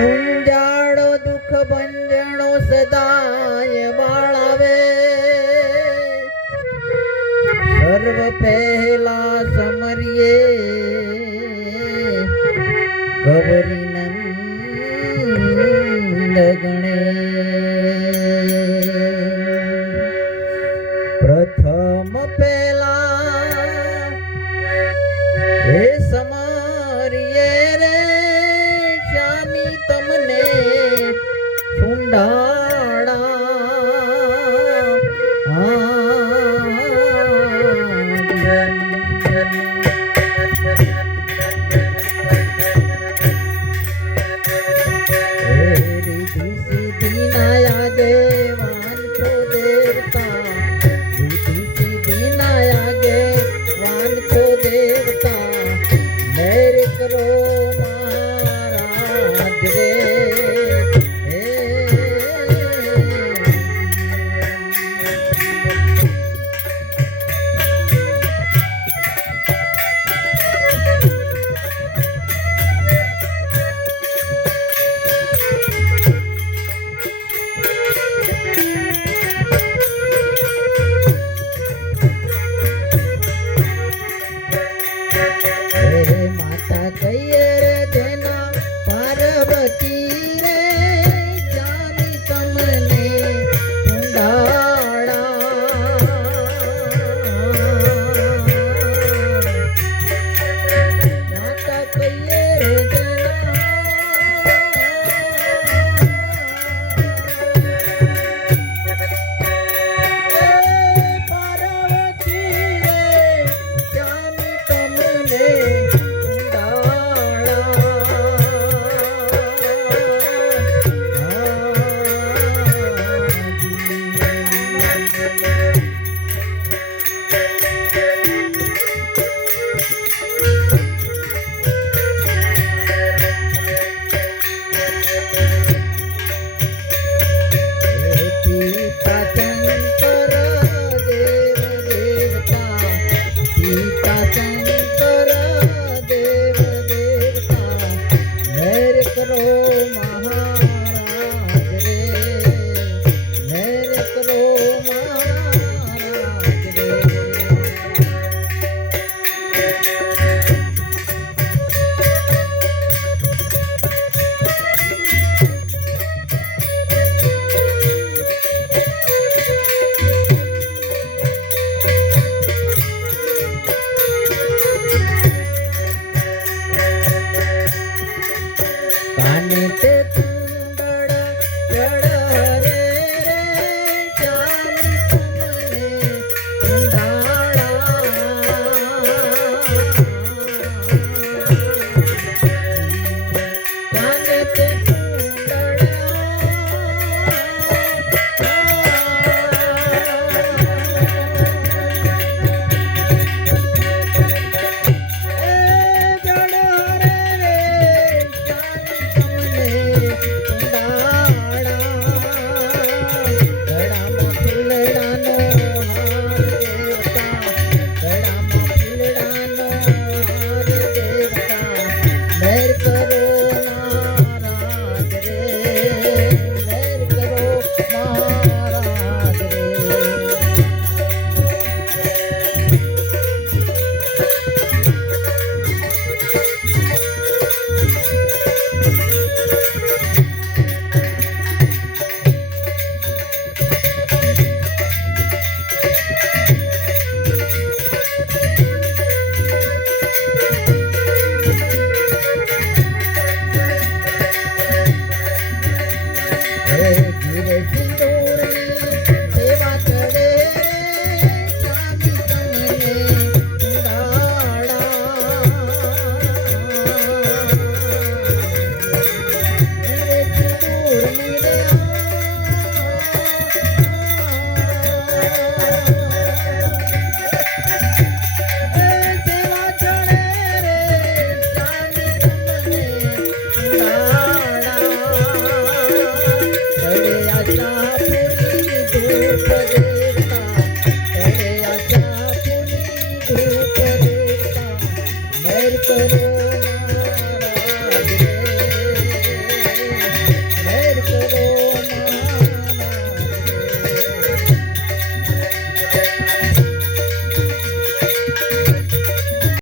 ઢૂંઢાળો દુઃખ ભંજણો સદાય બાળાવે સર્વ પહેલા સમરીએ કરો મહારાજ રે. મેર કરો મહારાજ રે. நினைத்தே